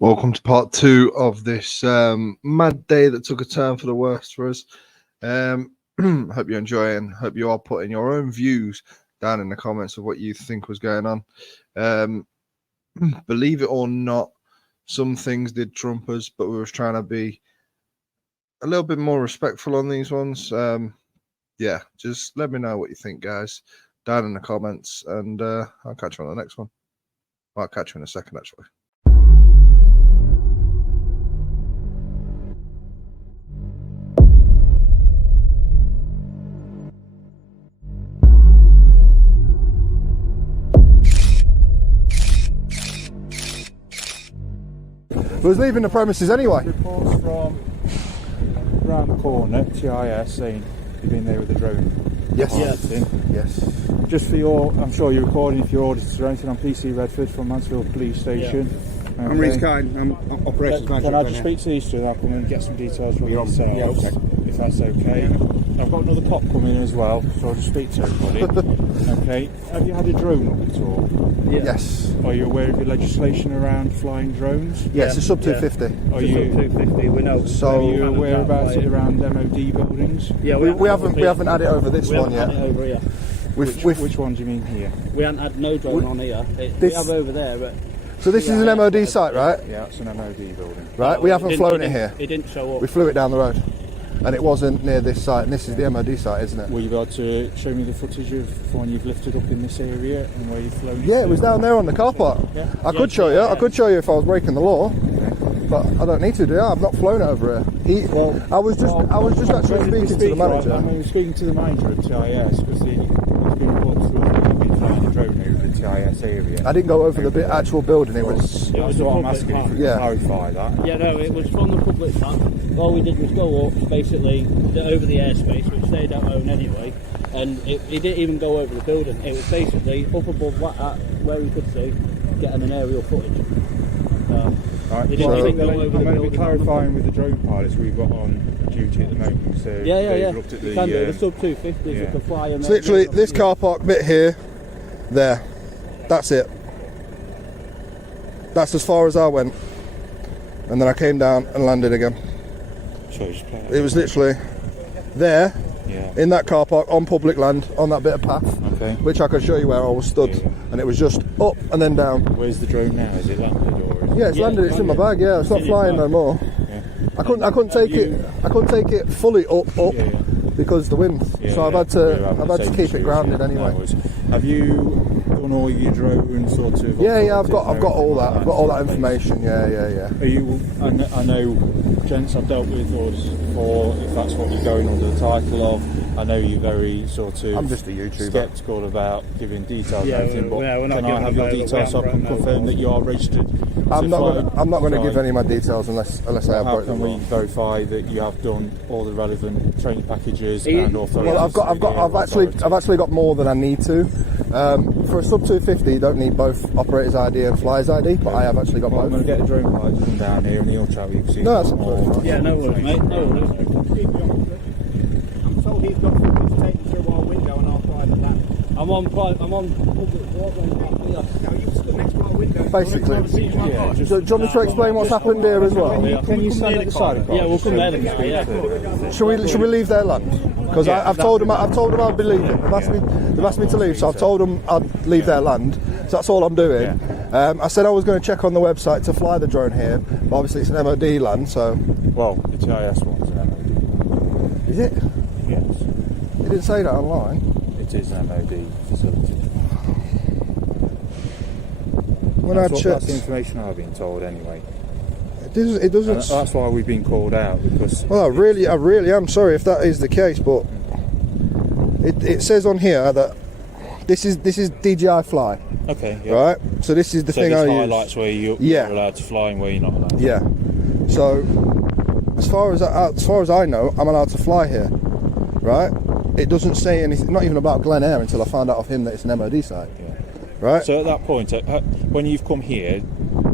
Welcome to part two of this mad day that took a turn for the worst for us. Hope you're enjoying. Hope you are putting your own views down in the comments of what you think was going on. Believe it or not, some things did trump us, but we were trying to be a little bit more respectful on these ones. Yeah, just let me know what you think, guys, down in the comments, and I'll catch you on the next one. I'll catch you in a second, actually. I was leaving the premises anyway. Reports from around the corner, TIS, saying you've been there with the drone. Yes. Yes. Just for your, I'm sure you're recording if you're auditors or anything on PC Redford from Mansfield Police Station. Yeah. I'm Reece Kine, I'm operations manager. Can I just speak to these two and I'll come and get some details from yourselves, if that's okay. I've got another cop coming in as well, so I'll just speak to everybody. Okay. Have you had a drone up at all? Yeah. Yes. Are you aware of the legislation around flying drones? Yes, it's sub 250. Are you? Sub 250, we know. So Are you aware about it around MOD buildings? Yeah, we haven't had it over this one yet. We haven't had it over here. Which one do you mean here? We haven't had no drone on here. We have over there, but... So this is an MOD site, right? Yeah, it's an MOD building. Right, we haven't flown it here. It didn't show up. We flew it down the road. And it wasn't near this site, and this is the MOD site, isn't it? Will you be able to show me the footage of when you've lifted up in this area and where you've flown? Yeah, it was down there on the car park. Yeah. I could show you. I could show you if I was breaking the law, but I don't need to do that. I've not flown over here. I was just actually speaking to the manager. I mean, speaking to the manager at TIS because it's been reported to us that you've been flying a drone over the TIS area. I didn't go over the actual building. It was. That's what I'm asking if you can clarify that. Yeah, no, it was from the public land. All we did was go up, basically, over the airspace, which they don't own anyway, and it didn't even go over the building. It was basically up above where we could see, getting an aerial footage. Right, It didn't go over I'm the going to building. be clarifying with the drone pilots we've got on duty at the moment. So Yeah. they've looked at You can do the sub 250s, you yeah. can fly in It's there. literally this car park bit here, there. That's it. That's as far as I went, and then I came down and landed again. It was literally there, in that car park on public land, on that bit of path, which I could show you where I was stood, and it was just up and then down. Where's the drone now? Is it landed or? Yeah, it's landed. It's in my bag. Yeah, it's not flying no more. Yeah. I couldn't take it fully up because the wind. So I've had to keep it grounded anyway. Have you done all your drone sort of? Yeah. I've got all that. I've got all that information. Yeah. Are you? I know, gents, I've dealt with orders before. If that's what you're going under the title of, I know you're very sort of. I'm just a YouTuber. Skeptical about giving details. Yeah, and everything, but we're not can I have your giving details so I can confirm that you are registered? I'm not going to give any of my details unless I have How broken the can we law. verify that you have done all the relevant training packages and authorities? Well, I've actually got more than I need to. For a sub 250, you don't need both operator's ID and flyer's ID, but I have actually got both. I'm going to get a drone pilot to come down here and he'll chat with you. No, that's absolutely fine. Yeah, no worries, mate. No worries. I'm told he's got footage taken through our window on our private land. I'm on public walkway back here. No, you stood next to our window. Basically. Do you want Do you want me to explain what's happened here as well? Can you stand at the side of the car? Yeah, we'll come there then. Should we leave their land? Because I've told them I'll be leaving. They've asked me to leave, so I've told them I'd leave their land. So that's all I'm doing. I said I was going to check on the website to fly the drone here, but obviously it's an MOD land, so. Well, the TIS one's an MOD. Is it? Yes. It didn't say that online. It is an MOD facility. That's the information I've been told anyway. It doesn't. And that's why we've been called out, because. Well, I really am sorry if that is the case, but it says on here that this is DJI Fly. Okay. Yeah. Right. So this is the thing I use. Highlights where you're allowed to fly and where you're not allowed. Yeah. So as far as I know, I'm allowed to fly here. Right. It doesn't say anything, not even about Glen Air, until I found out of him that it's an MOD site. Yeah. Right. So at that point, when you've come here,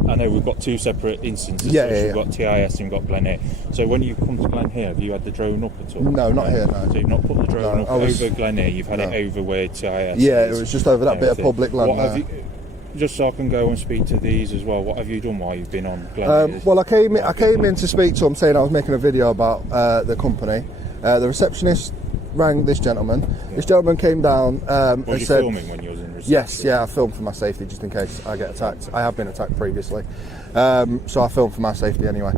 I know we've got two separate instances. We've got TIS and we've got Glen Air. So when you've come to Glen Air, have you had the drone up at all? No, not here, no. So you've not put the drone up over Glen Air, you've had it over where TIS Yeah, is. it was just over that bit of public land there. just so I can go and speak to these as well. What have you done while you've been on Gladiators? Well, I came in to speak to him, saying I was making a video about the company. The receptionist rang this gentleman. Yeah. This gentleman came down and was you said, filming when you was in reception? Yes, yeah, I filmed for my safety just in case I get attacked. I have been attacked previously, so I filmed for my safety anyway.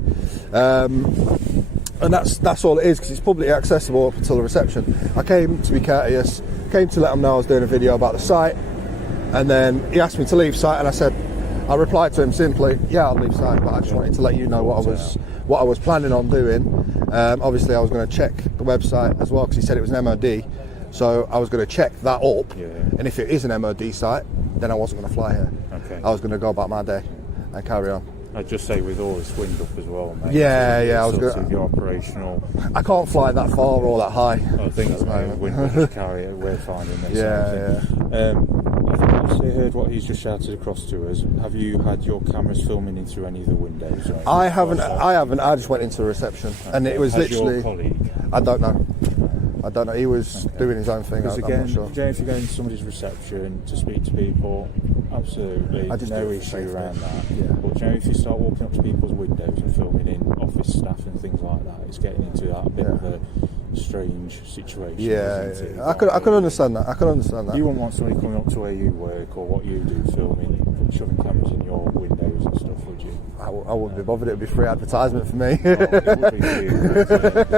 And that's all it is, because it's publicly accessible up until the reception. I came to be courteous, came to let him know I was doing a video about the site, and then he asked me to leave site, and I replied to him simply, yeah, I'll leave site, but I just wanted to let you know what I was planning on doing. Obviously I was going to check the website as well, because he said it was an MOD, so I was going to check that up, and if it is an MOD site, then I wasn't going to fly here. Okay. I was going to go about my day and carry on. I'd just say with all this wind up as well, mate. Yeah, I was going to be operational. I can't fly that far or that high. I think that's the wind will just carry it. We're finding this. Yeah. I think obviously heard what he's just shouted across to us. Have you had your cameras filming in through any of the windows? I haven't. I just went into the reception, and it was literally. Your colleague? I don't know. He was doing his own thing. Because again, I'm not sure. if you go into somebody's reception to speak to people, absolutely, no issue around that. Yeah. But if you start walking up to people's windows and filming in office staff and things like that, it's getting into that bit of a strange situation. Yeah. I could understand that. You wouldn't want somebody coming up to where you work or what you do, filming, shoving cameras in your windows and stuff, would you? I wouldn't be bothered. It would be free advertisement for me. It would be for you,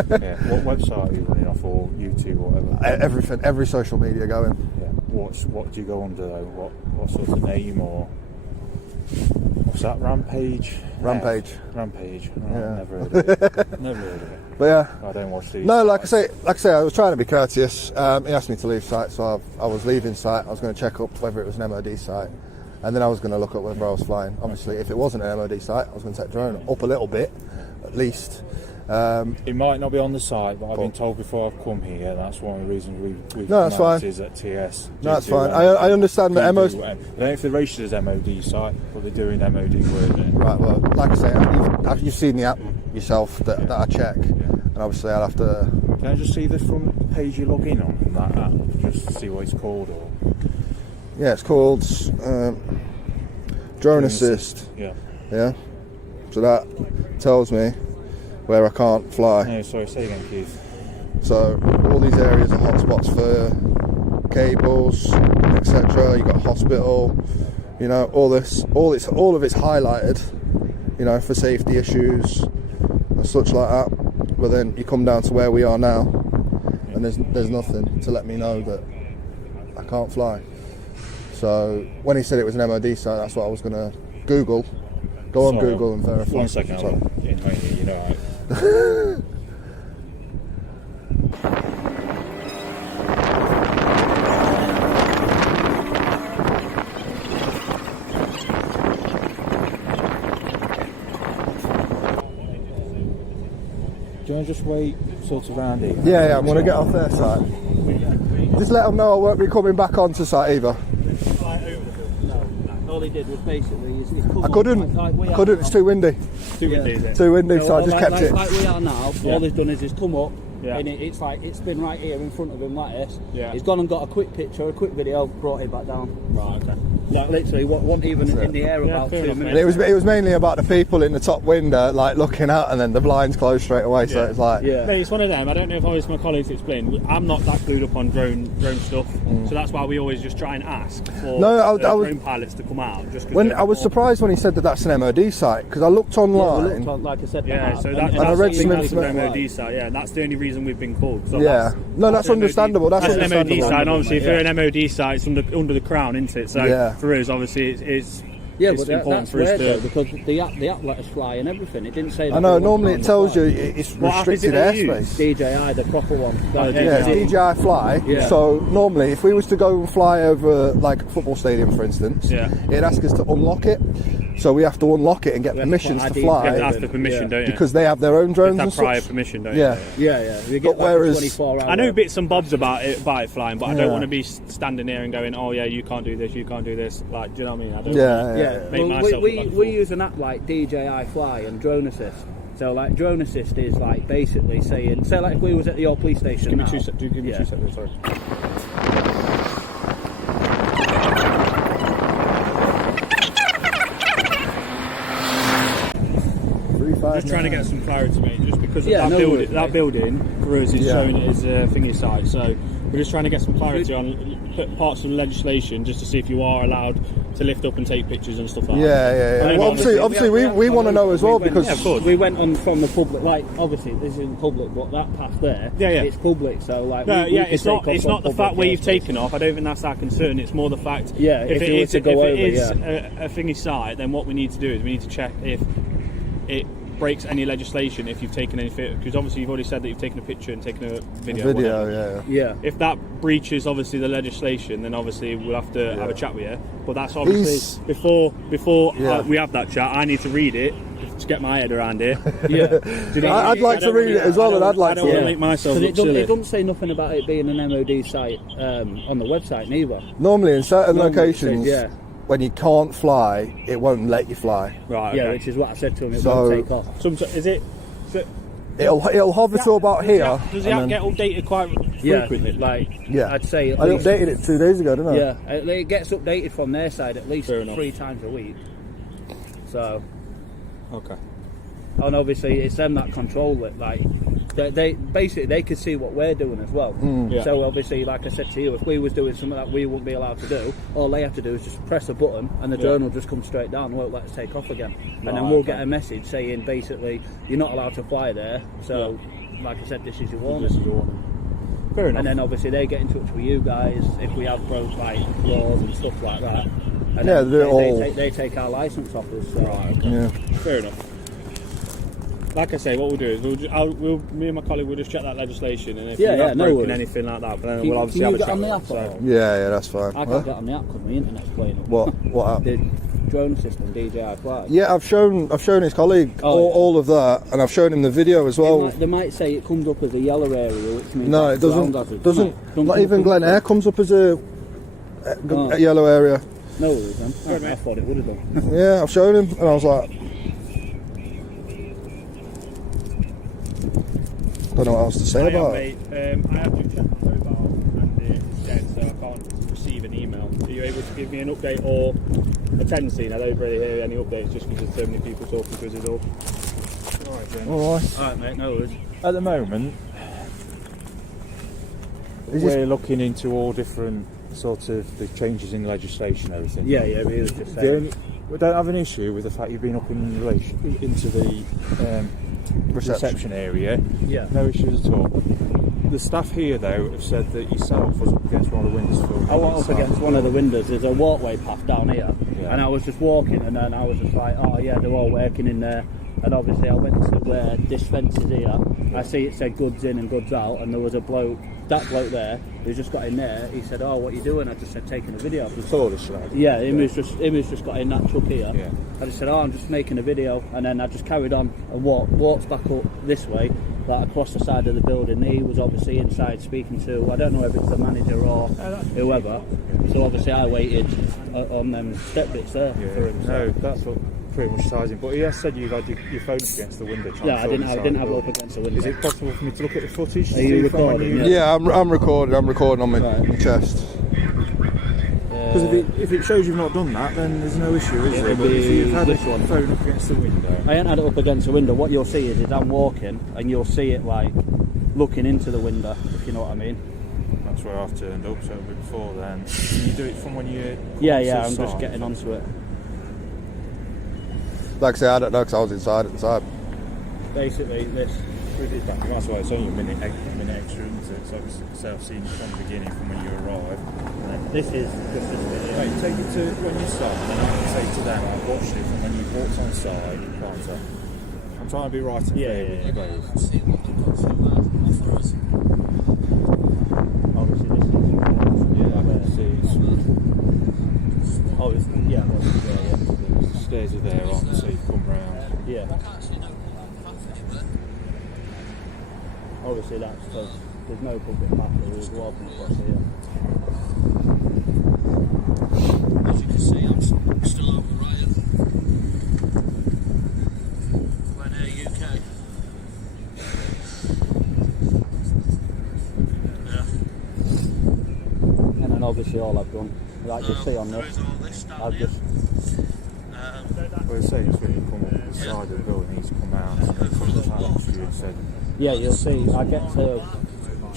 but, yeah. What website are you running off, or YouTube or whatever? Everything, every social media going. Yeah. What do you go under though? What sort of name, or what's that? Rampage. Oh, Yeah. Never heard of it. But yeah, I don't watch these. No, like I say, I was trying to be courteous. He asked me to leave site, so I was leaving site. I was going to check up whether it was an MOD site, and then I was going to look up whether I was flying. Obviously, if it wasn't an MOD site, I was going to take drone up a little bit, at least. It might not be on the site, but I've been told before I've come here. That's one of the reasons we've no, that's fine. Is at TS. No, that's fine. I understand that MOD. I don't know if they're registered as MOD site, but they're doing MOD work there. Right. Well, like I say, you've seen the app yourself that I check, and obviously I'll have to. Can I just see the front page you log in on from that app, just to see what it's called? Or yeah, it's called Drone Assist. Yeah. Yeah. So that tells me where I can't fly. No, sorry, say again, Keith. So all these areas are hotspots for cables, etc. You've got hospital, all of it's highlighted, for safety issues and such like that. But then you come down to where we are now, and there's nothing to let me know that I can't fly. So when he said it was an MOD site, that's what I was going to Google. Go on Google and verify. 1 second, right. Do you want to just wait sort of around here? Yeah, I'm going to get off their site. Just let them know I won't be coming back onto site either. All he did was basically I couldn't, it's too windy. Too windy, is it? Too windy, so I just kept it. Like we are now, all he's done is he's come up, and it's like, it's been right here in front of him like this. Yeah. He's gone and got a quick picture, a quick video, brought it back down. Right, okay. Like literally, wasn't even in the air about 2 minutes. It was mainly about the people in the top window, like looking out, and then the blinds closed straight away. So it's like, Mate, it's one of them. I don't know if I was my colleagues explained. I'm not that clued up on drone stuff, so that's why we always just try and ask for drone pilots to come out. Just when I was surprised when he said that that's an MOD site, because I looked online. Like I said, so that's I read some information. MOD site, and that's the only reason we've been called. So that's understandable. That's an MOD site. And obviously, if you're an MOD site, it's under the crown, isn't it? So for us, obviously, it's important for us to. Because the app let us fly and everything. It didn't say that. I know. Normally, it tells you it's restricted airspace. DJI, the proper one. DJI Fly. Yeah. So normally, if we was to go and fly over like a football stadium, for instance, it'd ask us to unlock it. So we have to unlock it and get permissions to fly. You have to ask for permission, don't you? Because they have their own drones and prior such. permission, don't you? Yeah. We get whereas I know bits and bobs about it flying, but I don't want to be standing there and going, "Oh yeah, you can't do this, you can't do this." Like, do you know what I mean? I don't make myself we use an app like DJI Fly and Drone Assist. So like Drone Assist is like basically saying, say like if we was at your police station. Give me 2 seconds. Sorry. absolutely fine. Just trying to get some clarity, mate. Just because of Yeah, that no building, worries, that mate. building for us is Yeah. showing it as a thingy site. So we're just trying to get some clarity on parts of the legislation, just to see if you are allowed to lift up and take pictures and stuff like that. Yeah. Well, obviously, we want to know as well because Yeah, of course. We went on from the public, like obviously this isn't public, but that path there, it's public. So like, No, we it's could not. take It's off not on the fact public where you've airspace. taken off. I don't think that's our concern. It's more the fact. Yeah, if you were to go over, a thingy site, then what we need to do is we need to check if it breaks any legislation if you've taken any photo, because obviously you've already said that you've taken a picture and taken a video. Whatever. Yeah. If that breaches obviously the legislation, then obviously we'll have to have a chat with you. But that's obviously before we have that chat, I need to read it to get my head around it. I'd like to read it as well, and I'd like I don't want to to. make myself look It silly. doesn't say nothing about it being an MOD site on the website neither. Normally, in certain Normally it locations, says, when you can't fly, it won't let you fly. Right. Yeah, Okay. which is what I said to him. It So- won't take off. Is it? It'll hover to about here. Does the app get updated quite frequently? Like Yeah. I'd say at I least, updated it 2 days ago, didn't I? Yeah, it gets updated from their side at least Fair enough. 3 times a week. So, Okay. and obviously it's them that control it. Like they basically they can see what we're doing as well. Yeah. So obviously, like I said to you, if we was doing something that we wouldn't be allowed to do, all they have to do is just press a button and the drone will just come straight down, won't let us take off again, and then we'll get a message saying basically you're not allowed to fly there. So, like I said, this is your warning. Fair enough. And then obviously they get in touch with you guys if we have broke like laws and stuff like that. And Yeah, then they take our license off us. So. Right. Okay. Yeah. Fair enough. Like I say, what we'll do is me and my colleague will just check that legislation, and if you're not no broken worries. anything like that, then Can- we'll obviously can have you a get chat on with the it. app So, Yeah, that's fine. I can't get on the app because my internet's playing up. What app? The drone system, DJI Fly. Yeah, I've shown his colleague all of that, and I've shown him the video as well. They might say it comes up as a yellow area, which means No, that's it ground doesn't. hazard. Doesn't. No, Not don't even come Glen up- Air comes up as a yellow area. No worries, then. I thought it would have done. Yeah, I've shown him, and I was like, don't know what else to say about it. mate, I have just checked my mobile, and it's dead, so I can't receive an email. Are you able to give me an update or a tendency? I don't really hear any updates just because there's so many people talking to us at all. Alright, Jen. All right. Alright, mate, no worries. At the moment, Is we're looking into all different sorts of the changes in legislation and everything. Yeah, we was just The saying. only, we don't have an issue with the fact you've been up in relation into the reception area. Yeah. No issues at all. The staff here, though, have said that yourself was up against one of the windows. I went up against one of the windows. There's a walkway path down here, and I was just walking, and then I was just like, oh yeah, they're all working in there. And obviously I went to where this fence is here. I see it said goods in and goods out, and there was a bloke, that bloke there, who just got in there. He said, oh, what are you doing? I just said, taking a video. You saw this, right? Yeah, him was just got in that truck here. Yeah. I just said, oh, I'm just making a video, and then I just carried on and walked back up this way, like across the side of the building. He was obviously inside speaking to, I don't know if it's the manager or whoever. So obviously I waited on them step bits there for him. No, that's what pretty much sizing. But he has said you've had your phone up against the window. trying Yeah, to I sort didn't this have out. it up against the window. Is it possible for me to look at the footage? Are you recording? Yeah, I'm recording. I'm recording on my chest. Because if it shows you've not done that, then there's no issue, is there? It'll But if be you've had this the one. phone up against the window. I ain't had it up against the window. What you'll see is I'm walking, and you'll see it like looking into the window, if you know what I mean. That's where I've turned up, so before then. Can you do it from when you... Yeah, I'm just getting onto it. Like I say, I don't know because I was inside. Basically, this. That's why it's only a minute extra, isn't it? So say I've seen it from the beginning, from when you arrived. And then, This is just this video. mate, take it to when you start, and then I can say to them, I've watched it from when you walked on side, can't I? I'm trying to be right and fair with you both. Obviously, this is. Yeah, I can see Obviously, yeah. the stairs are there, aren't they? So you come round. Yeah. Obviously, that's because there's no public path. There was walking across here. As you can see, I'm still over Ryan. Glen Air UK. Yeah. And then obviously all I've done, like you see on this, There's all this down I've here. just Well, I say it's when you come up the side of the building, he's come out and said, Yeah, you'll see. I get to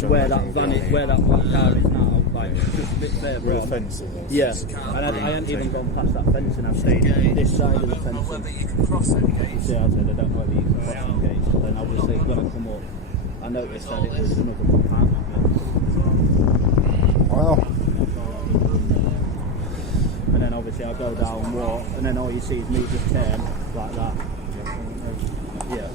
where that van is, where that black car is now, like just a bit further where the on. fencing is. Yeah, and I hadn't even gone past that fencing. I've stayed this side of the fencing. You can cross any gates. See, I said I don't know whether you can cross some gates. But then obviously when I come up, I noticed that it was another compartment. Wow. And then obviously I go down and walk, and then all you see is me just turn like that. Yeah.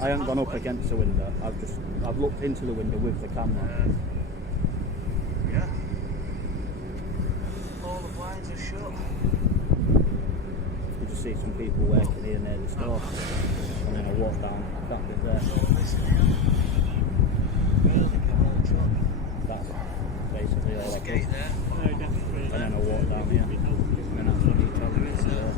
I haven't gone up against the window. I've looked into the window with the camera. Yeah. All the blinds are shut. You just see some people working here near the store, and then I walk down that bit there. That's basically all I Gate can. there. And then I walk down here, and then that's what he told me. So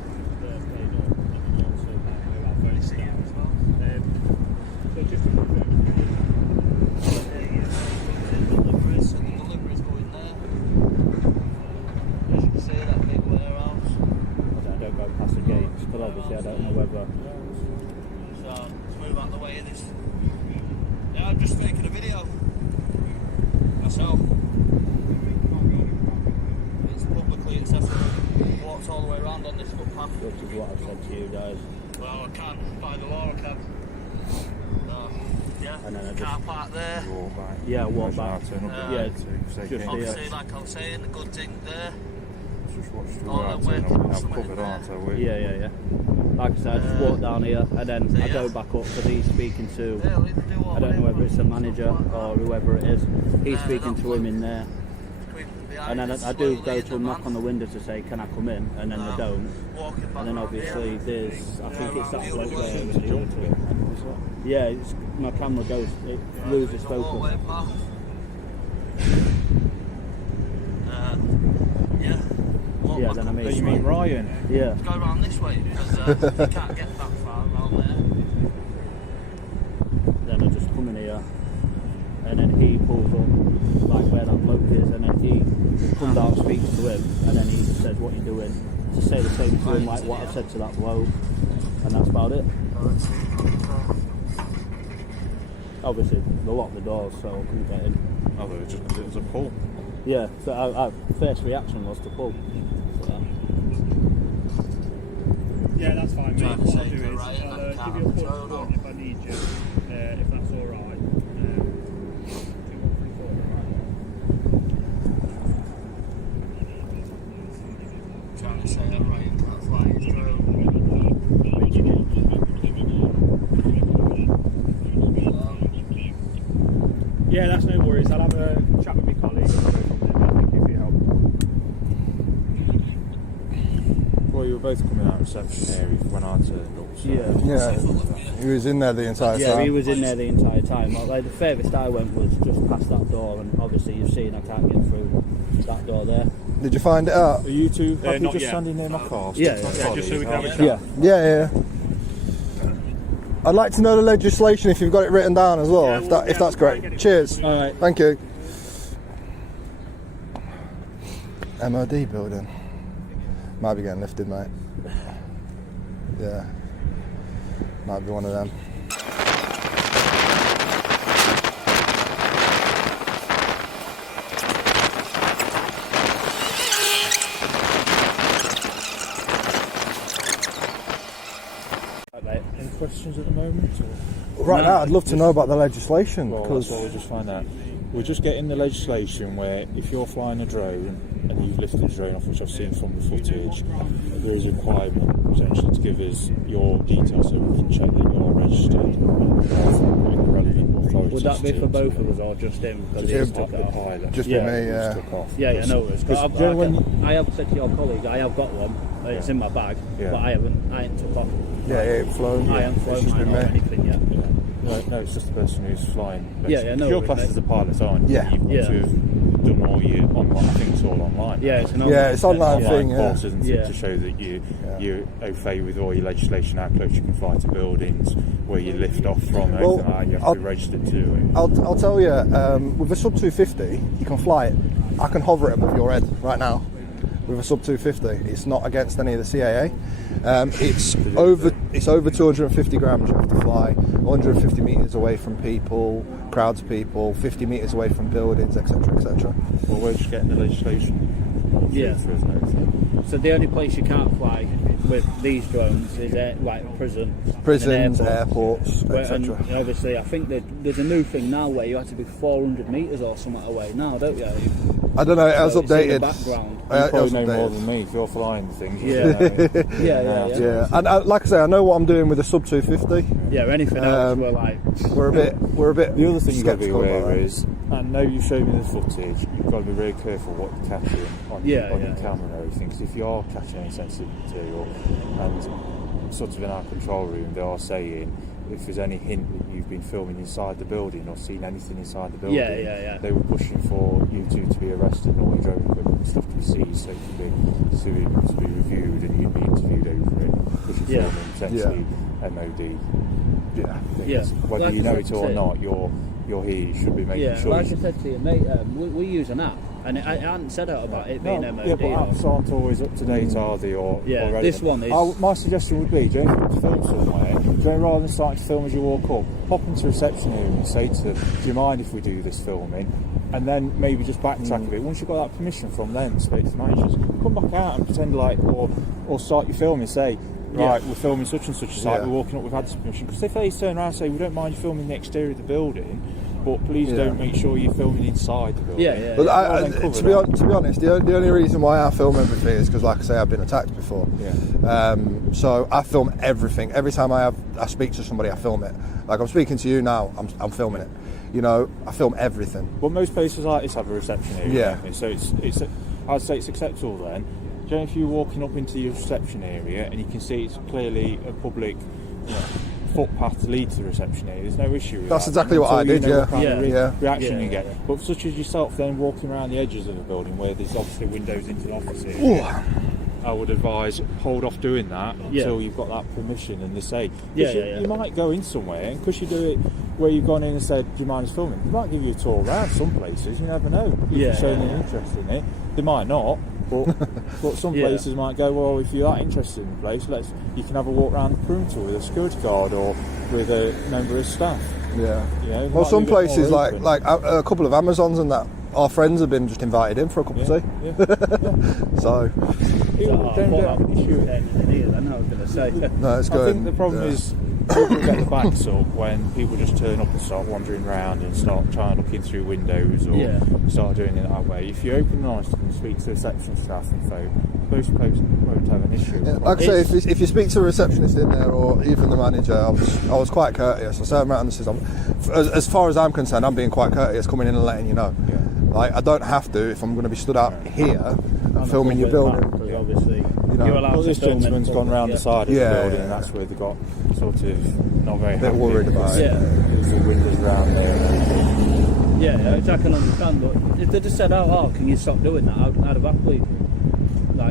just to confirm, Deliveries, and the deliveries going there. As you can see, that big warehouse. I don't go past the gates, but obviously I don't know whether. So, let's move out the way of this. Yeah, I'm just making a video. Myself. It's publicly accessible. Walks all the way around on this footpath. Which is what I've said to you guys. Well, I can. By the law, I can. So, yeah, And then I car park there. Walk back. Yeah, walk back. Turn up Yeah, to say just Obviously, like I was saying, the good thing there. just watch the Oh, route, that turn way up, now something covered, there. aren't I? We? Yeah. Like I said, I just walk down here, and then I go back up because he's speaking to. They'll either do what I don't know whether it's a manager or whoever it is. He's speaking to him in there, and then I do go to a knock on the window to say, "Can I come in?" And then they don't. And then obviously there's, I think it's that bloke there and the other two. Yeah, my camera goes, it loses focus. Yeah, then I mean. But you mean Ryan? Yeah. Go around this way because you can't get that far around there. Then I just come in here, and then he pulls up like where that bloke is, and then he comes out, speaks to him, and then he just says, "What you doing?" To say the same to him like what I said to that bloke, and that's about it. Obviously, they locked the doors, so I couldn't get in. Oh, they were just because it was a pull. Yeah, so our first reaction was to pull. So. yeah, that's fine, mate. Trying to What I'll save do the is right and I'll that give you a car push control. point if I need you, if that's all right. Trying to say that right and can't fly his drone. Yeah, that's no worries. I'll have a chat with my colleague and I'll go from there. Thank you for your help. Well, you were both coming out of reception area when I turned up. So. Yeah. He was in there the entire Yeah, time. he was in there the entire time. Like, the furthest I went was just past that door, and obviously you've seen I can't get through that door there. Did you find it out? Are you two happy not just yet. standing near my car? Yeah, Stick to my yeah, just so we can have a colleague? chat. Yeah. I'd like to know the legislation if you've got it written down as well, if that's we'll try and great. get it. Cheers. All right. Thank you. MOD building. Might be getting lifted, mate. Yeah. Might be one of them. Any questions at the moment? Or? Right now, I'd love to know about the legislation Well, because that's what we'll just find out. We're just getting the legislation where if you're flying a drone and you've lifted the drone off, which I've seen from the footage, there is a requirement potentially to give us your details so we can check that you're registered. Would that be for both of us or just him? Because Just he's him. took it off. pilot. just Yeah, for me, Just took off. Yeah, I know. It's Because got, do you know when I have said to your colleague, I have got one. It's in my bag, Yeah. but I ain't took off. yeah, it flown. I haven't It's flown just mine been or me. anything yet. No, it's just the person who's flying. Yeah, no, You're it- classed as a pilot, aren't you? Yeah. You've got Yeah. to have done all your online. I think it's all online. Yeah, it's an Yeah, it's online Online thing. Yeah. courses, isn't it, Yeah. to show that you're Yeah. au fait with all your legislation, how close you can fly to buildings, where you lift off from, Well, everything like that. You have to be registered to do it. I'll tell you, with a sub 250, you can fly it. I can hover it above your head right now. with a sub 250. It's not against any of the CAA. It's over 250 grams you have to fly, 150 metres away from people, crowds of people, 50 metres away from buildings, etc, etc. Well, we're just getting the legislation. Yeah. So the only place you can't fly with these drones is like prisons, airports, etc. And obviously, I think there's a new thing now where you have to be 400 metres or something away now, don't you? I don't know. It has updated. Background. You probably know more than me if you're flying things. Yeah. And like I say, I know what I'm doing with a sub 250. Yeah. Anything else, we're a bit. The other thing you've got to be sceptical aware is, I know you showed me the footage. You've got to be very careful what you're catching on your camera and everything. Because if you are catching any sensitive material, and sort of in our control room, they are saying if there's any hint that you've been filming inside the building or seen anything inside the building, they were pushing for you two to be arrested and all your drone equipment and stuff to be seized, so it can be reviewed and you'd be interviewed over it. Because you're filming potentially MOD. Whether like you know it or not, you're here. You should be making sure. Like I said to you, mate, we use an app. And I hadn't said out about it being MOD. Yeah, but apps aren't always up to date, are they? Or this one is. My suggestion would be, do you want to film somewhere? Rather than starting to film as you walk up, pop into reception here and say to them, do you mind if we do this filming? And then maybe just backtrack a bit. Once you've got that permission from them, speak to the managers, come back out and pretend like, or start your filming, say, right, we're filming such and such a site, we're walking up, we've had this permission. Because if they turn around and say, we don't mind you filming the exterior of the building, but please don't make sure you're filming inside the building. But to be honest, the only reason why I film everything is because, like I say, I've been attacked before. So I film everything. Every time I speak to somebody, I film it. Like I'm speaking to you now, I'm filming it. You know, I film everything. Well, most places like this have a reception area. Yeah. So I'd say it's acceptable then. Do you know if you're walking up into your reception area and you can see it's clearly a public, footpath to lead to the reception area, there's no issue with That's that. exactly what I did, What kind of reaction you get. But such as yourself then walking around the edges of the building where there's obviously windows into the office area, I would advise hold off doing that until you've got that permission and they say. You might go in somewhere and because you do it where you've gone in and said, do you mind us filming? They might give you a tour around some places, you never know. If you're showing an interest in it. They might not. But some places might go, well, if you're that interested in the place, you can have a walk around the perimeter with a security guard or with a member of staff. Well, some places like a couple of Amazons and that, our friends have been just invited in for a cup of tea. So don't have an issue. No, it's good. I think the problem is people get the backs up when people just turn up and start wandering around and start trying to look in through windows or start doing it that way. If you're open and honest and speak to the reception staff and folk, most folks won't have an issue. Like I say, if you speak to a receptionist in there or even the manager, I was quite courteous. I said around and says, as far as I'm concerned, I'm being quite courteous, coming in and letting you know. Like I don't have to if I'm going to be stood out here and filming your building. Obviously, this gentleman's gone round the side of the building, and that's where they got sort of not very happy. Worried about it. There's the windows around there. Which I can understand. But if they just said, "Oh, can you stop doing that?" I'd have happily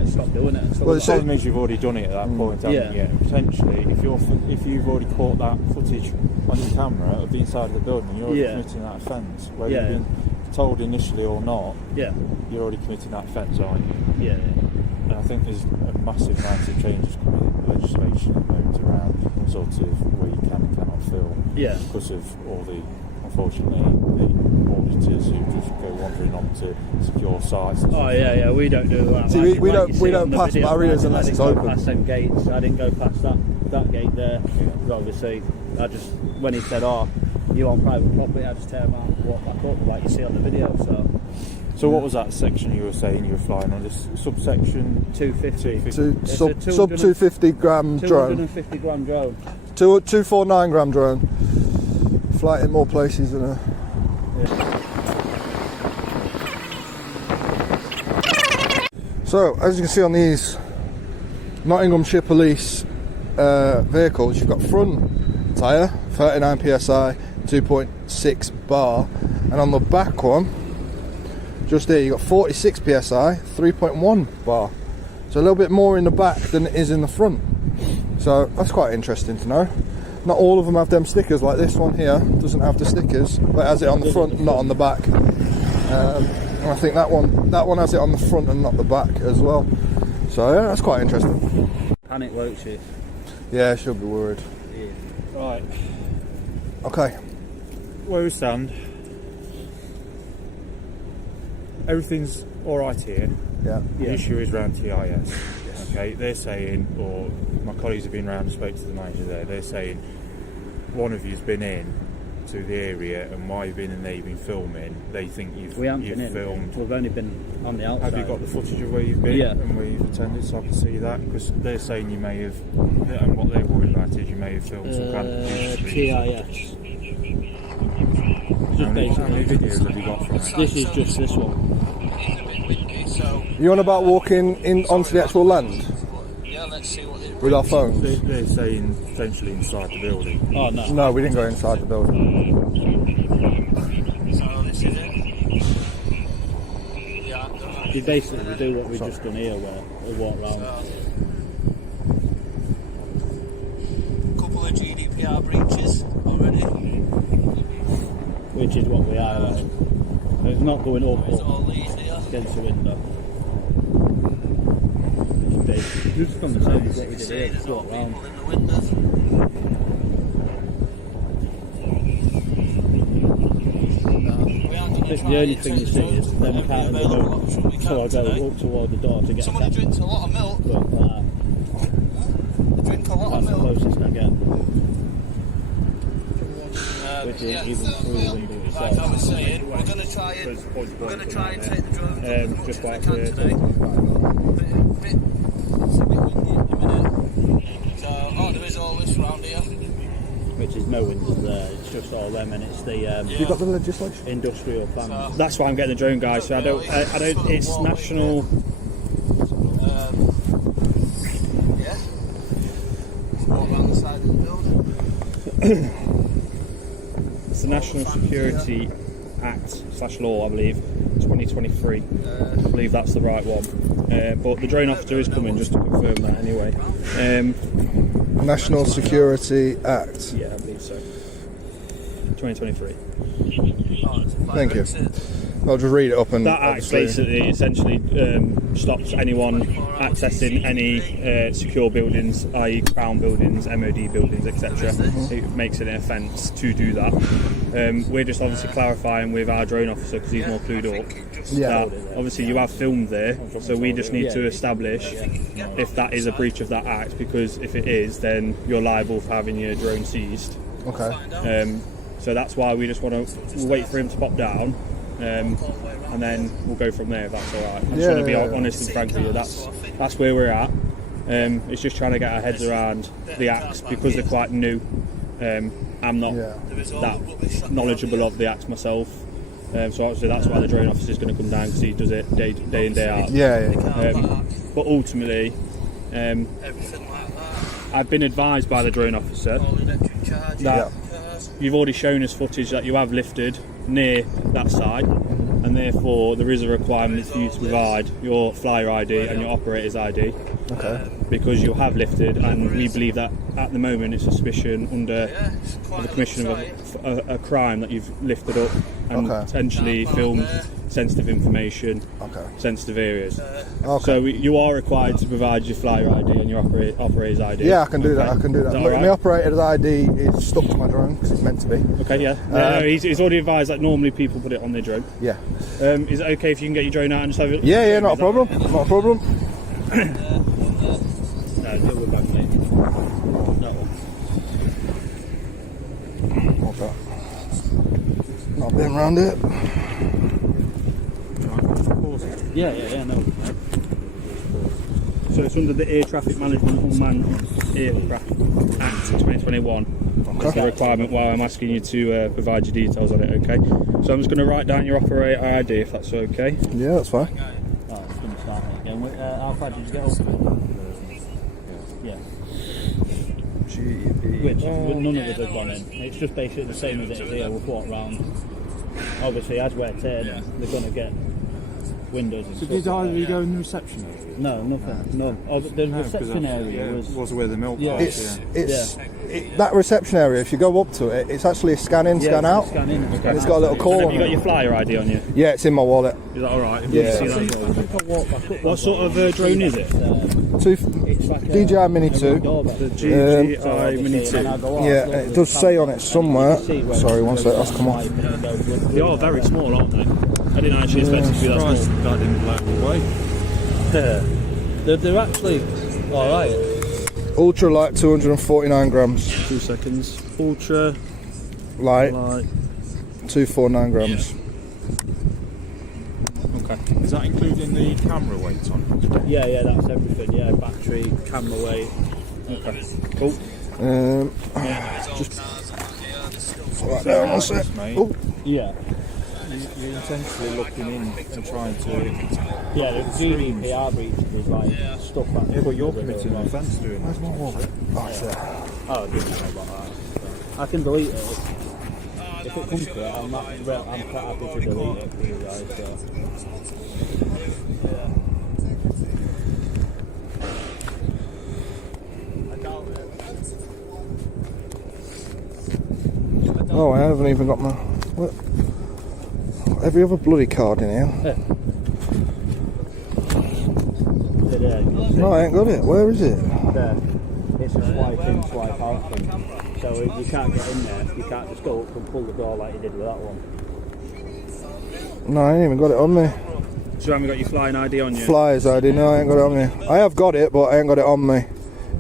stop doing it. Well, the problem is you've already done it at that point, haven't you? Potentially, if you've already caught that footage on your camera of the inside of the building, you're already committing that offence. Whether you've been told initially or not, you're already committing that offence, aren't you? And I think there's a massive amount of changes coming in the legislation at the moment around sort of where you can and cannot film. Because of all the, unfortunately, the auditors who just go wandering onto secure sites. We don't do that. See, we don't pass barriers unless it's open. Past them gates. I didn't go past that gate there. Obviously, when he said, you on private property, I just turned around and walked back up like you see on the video. So what was that section you were saying you were flying on? This subsection 250. Sub 250 gram drone. 250 gram drone. 249 gram drone. Flight in more places than a. So as you can see on these Nottinghamshire Police vehicles, you've got front tyre 39 psi, 2.6 bar, and on the back one, just there, you've got 46 psi, 3.1 bar. So a little bit more in the back than it is in the front. So that's quite interesting to know. Not all of them have them stickers, like this one here doesn't have the stickers, but has it on the front, not on the back. And I think that one has it on the front and not the back as well. So yeah, that's quite interesting. Panic, won't she? Yeah, she'll be worried. Right, Okay. where we stand, everything's alright here. Yeah. The issue is around TIS. Okay, they're saying, or my colleagues have been around and spoke to the manager there, they're saying one of you's been in to the area, and while you've been in there, you've been filming, they think We haven't you've been in. filmed. We've only been on the outside. Have you got the footage of where you've been Yeah. and where you've attended, so I can see that? Because they're saying you may have, and what they're worried about is you may have filmed some kind of TIS. How many videos have you got from it? This is just this one. You on about walking in onto the actual land Yeah, let's see what it with our phones? They're saying potentially inside the building. Oh no. No, we didn't go inside the building. So this is it. Yeah, You basically do what we've just done here, where we walk round. couple of GDPR breaches already. Which is what we highlight. It's not going up It's all these here. against the window. Just from the same as what we did here, There's just all walk round. people in the windows. The only thing you see is them carting the milk, so I go up toward the door to get a Somebody tap. drinks a lot of milk. But They drink a lot of that's the milk. closest I get. Which is Yeah. even through the window Like I itself. was saying, we're going to try and take the drone as much Just as we like can today. It's a bit windy at the minute. So, there is all this round here. Which is no windows there, it's just all them, and it's the You got the legislation? industrial plan. That's why I'm getting the drone, guys. So I don't. It's national. Yeah. Walk around the side of the building. It's the National Security Act / law, I believe, 2023. I believe that's the right one. But the drone officer is coming just to confirm that anyway. National Security Act. Yeah, I believe so. 2023. Thank you. I'll just read it up and That act basically essentially stops anyone accessing any secure buildings, i.e. Crown buildings, MOD buildings, etc. It makes it an offence to do that. We're just obviously clarifying with our drone officer, because he's more clued up, that obviously you have filmed there, so we just need to establish if that is a breach of that act, because if it is, then you're liable for having your drone seized. Okay. So that's why we just want to wait for him to pop down, and then we'll go from there, if that's all right. I just want to be honest and frank with you. That's where we're at. It's just trying to get our heads around the acts, because they're quite new. I'm not that knowledgeable of the acts myself. So obviously that's why the drone officer is going to come down, because he does it day in, day out. But ultimately, I've been advised by the drone officer that you've already shown us footage that you have lifted near that site, and therefore there is a requirement for you to provide your flyer ID and your operator's ID. Because you have lifted, and we believe that at the moment it's suspicion under the commission of a crime that you've lifted up and potentially filmed sensitive information, sensitive areas. So you are required to provide your flyer ID and your operator's ID. Yeah, I can do that. I can do that. Right? My operator's ID is stuck to my drone because it's meant to be. Okay, yeah. No, he's already advised that normally people put it on their drone. Yeah. Is it okay if you can get your drone out and just have it? Yeah, not a problem. Not a problem. No, do it back, mate. That one. What's that? Not been round it. Yeah, no. So it's under the Air Traffic Management Unmanned Aircraft Act 2021. That's the requirement why I'm asking you to provide your details on it, okay? So I'm just going to write down your operator ID, if that's okay. Yeah, that's fine. Oh, it's going to start it again. How far did you get up? Yeah. Which none of us have gone in. It's just basically the same as it is here. We'll walk round. Obviously, as we're turning, they're going to get windows and So stuff. did either you go in the reception area? No, nothing. No. Oh, the reception area was where the milk was. That reception area, if you go up to it, it's actually a scan in, scan out. Scan in, and it's got a little call Have on you got it. your flyer ID on you? Yeah, it's in my wallet. Is that alright? Yeah. What sort of drone is it? DJI Mini 2. The DJI Mini 2. Yeah, it does say on it somewhere. Sorry, one sec, that's come off. They are very small, aren't they? I didn't actually expect it to be that small. That didn't blow me away. They're actually alright. Ultra light, 249 grams. 2 seconds. Ultra Light, light. 249 grams. Okay. Is that including the camera weight on it? Yeah, that's everything. Yeah, battery, camera weight. Okay. Cool. Just right there, one sec. Oh, Yeah. You're essentially looking in and trying to... Yeah, the GDPR breach is like stuff that... Yeah, but you're committing an offence doing that. oh, it's there. Oh, I didn't know about that. I can delete it. If it comes to it, I'm quite happy to delete it for you guys. Oh, I haven't even got my... What? Every other bloody card in here. No, I ain't got it. Where is it? There. It's a swipe in, swipe out thing. So you can't get in there. You can't just go up and pull the door like you did with that one. No, I ain't even got it on me. So you haven't got your flying ID on you? Flyers ID, no, I ain't got it on me. I have got it, but I ain't got it on me.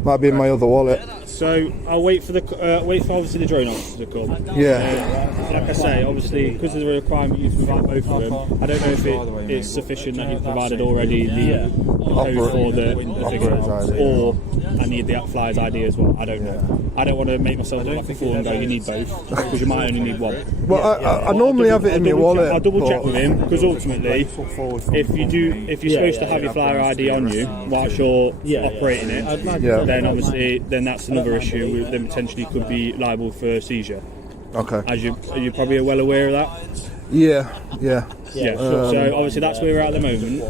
Might be in my other wallet. So I'll wait for obviously the drone officer to come. Yeah. Like I say, obviously because of the requirement you provide both of them, I don't know if it's sufficient that you've provided already the code for the figure, or I need the flyer's ID as well. I don't know. I don't want to make myself look like a fool and go, you need both, because you might only need one. Well, I normally have it in my wallet. I'll double check with him, because ultimately, if you're supposed to have your flyer ID on you whilst you're operating it, then obviously that's another issue. Then potentially could be liable for seizure. Okay. Are you probably well aware of that? Yeah. So obviously that's where we're at the moment.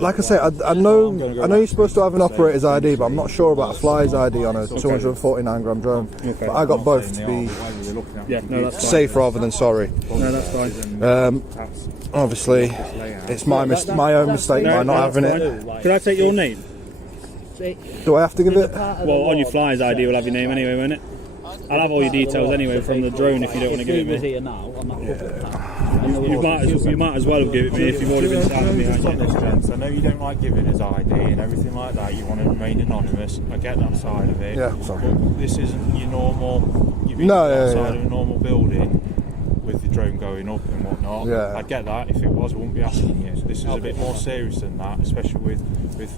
Like I say, I know you're supposed to have an operator's ID, but I'm not sure about a flyer's ID on a 249 gram drone. Okay. But I got both to be that's safe rather than sorry. No, that's fine. Obviously, it's my own mistake by not having it. Could I take your name? Do I have to give it? Well, on your flyer's ID will have your name anyway, won't it? I'll have all your details anyway from the drone if you don't want to give it me. You might as well give it me if you've already been signing me. I know you don't like giving his ID and everything like that. You want to remain anonymous. I get that side of it. Yeah, sorry. But this isn't your normal. You've been outside of a normal building with the drone going up and whatnot. Yeah. I get that. If it was, I wouldn't be asking you. So this is a bit more serious than that, especially with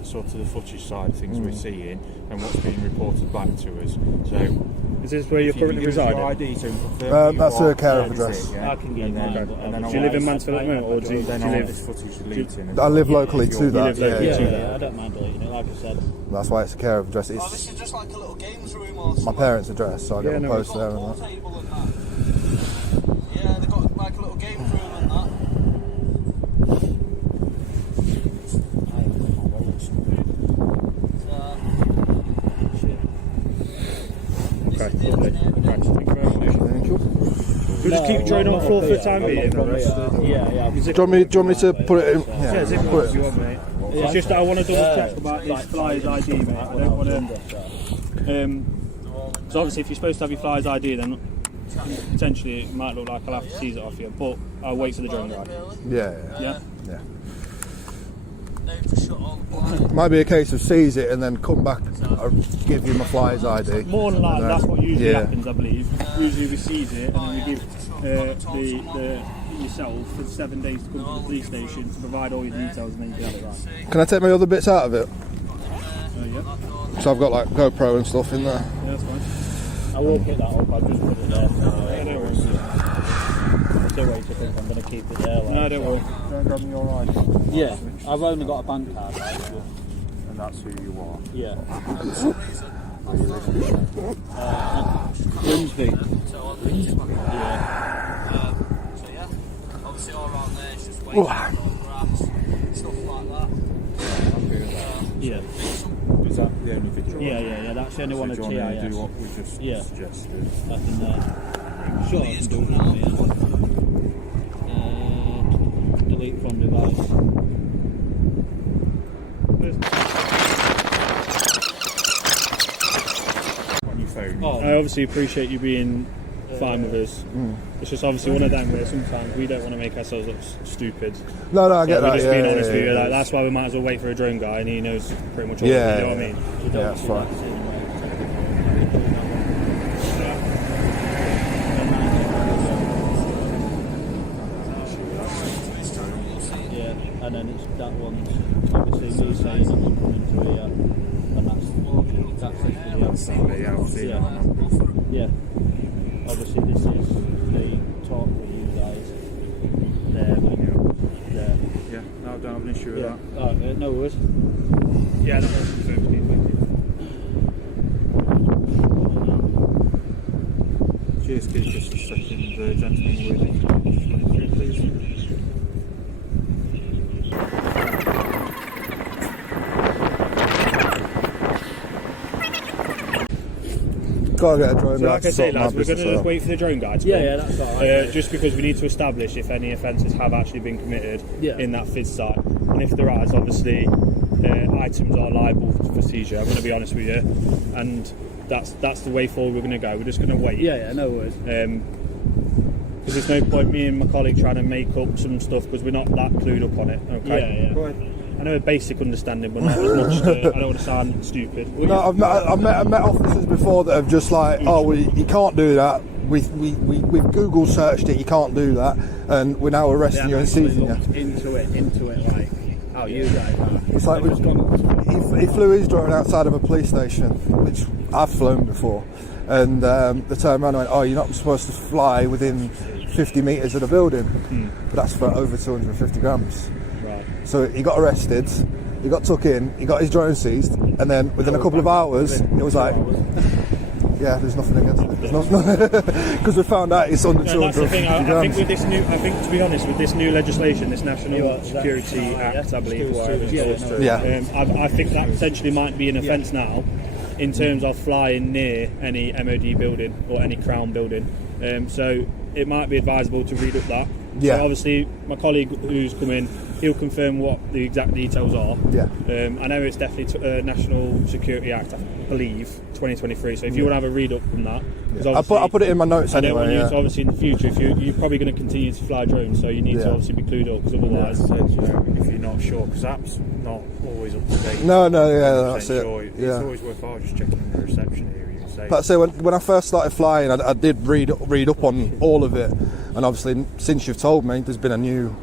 sort of the footage side of things we're seeing and what's being reported back to us. So. Is this where you're currently residing? That's a care of address. I can get that. Do you live in Mansfield at the moment, or do you live? I live locally to that. Yeah, I don't mind deleting it, like I said. That's why it's a care of address. This is just like a little games room or My parents' address, so I get a post there and that. Yeah, they've got like a little games room and that. Okay, lovely. Right, thank you very much. We'll just keep drawing on floor for the time being. Yeah. Do you want me to put it in? Yeah, zip it if you want, mate. It's just that I want to double check about this flyer's ID, mate. I don't want to. So obviously, if you're supposed to have your flyer's ID, then potentially it might look like I'll have to seize it off you. But I'll wait for the drone ride. Yeah. Yeah. Might be a case of seize it and then come back and give you my flyer's ID. More than likely, that's what usually happens, I believe. Usually we seize it and then we give yourself for 7 days to come to the police station to provide all your details and then you can have it right. Can I take my other bits out of it? Yeah. So I've got like GoPro and stuff in there. Yeah, that's fine. I will pick that up, I'll just put it there. Yeah, don't worry. Still wait to think I'm going to keep it there. No, don't worry. Don't grab me your ID. Yeah, I've only got a bank card. And that's who you are. Yeah. So Grimsby. yeah, obviously all around there it's just waiting on grass, stuff like that. Yeah. Is that the only video? Yeah, that's the only one of Do you want to TIS. do what we just suggested? I can, sure, I can do that. Delete from device. On your phone. I obviously appreciate you being fine with us. It's just obviously one of them where sometimes we don't want to make ourselves look stupid. No, I get We're that. just Yeah, being honest yeah, with you. yeah. Like, that's why we might as well wait for a drone guy, and he knows pretty much all. Yeah, You know what I mean? You don't Yeah, that's see fine. that anyway. Yeah, and then it's that one's obviously me saying I'm not coming to here, and that's it. Yeah, I've seen Yeah. that one. Yeah. Obviously, this is the talk with you guys. There, there. Yeah, no, I don't have an issue with Yeah. that. No worries. Yeah, that was confirmed. Thank you. Cheers, Keith. Just a second, gentleman with please. Gotta get a drone. So like I to say, sort my lads, we're going business to just out. wait for the drone guy to Yeah, come. yeah, that's all right. Just because we need to establish if any offences have actually been committed in that fizz site. And if there is, obviously, items are liable for seizure. I'm going to be honest with you. And that's the way forward we're going to go. We're just going to wait. Yeah, no worries. Because there's no point me and my colleague trying to make up some stuff because we're not that clued up on it. Okay. Yeah. Right. I know a basic understanding, but not as much. I don't want to sound stupid. No, I've met officers before that have just like, oh, well, you can't do that. We've Google searched it. You can't do that, and we're now arresting you and seizing you. Into it, like how you guys are. It's like he flew his drone outside of a police station, which I've flown before, and the turned around and went, oh, you're not supposed to fly within 50 metres of the building, but that's for over 250 grams. Right. So he got arrested, he got took in, he got his drone seized, and then within a couple of hours, it was like, yeah, there's nothing against it. There's nothing, because we found out it's under 250 That's the thing. I grams. think with this new, to be honest, with this new legislation, this National Security Act, I believe, whatever it's called, I think that potentially might be an offence now, in terms of flying near any MOD building or any Crown building. So it might be advisable to read up that. Yeah. So obviously, my colleague who's come in, he'll confirm what the exact details are. Yeah. I know it's definitely National Security Act, I believe, 2023. So if you want to have a read up from that, I'll put it in my notes I don't anyway. want you to, obviously, in the future, if you're probably going to continue to fly drones, so you need to obviously be clued up, because otherwise, If you're not sure, because that's not always up to date. No, that's it. It's always worthwhile just checking the reception area. But I say when I first started flying, I did read up on all of it, and obviously since you've told me, there's been a new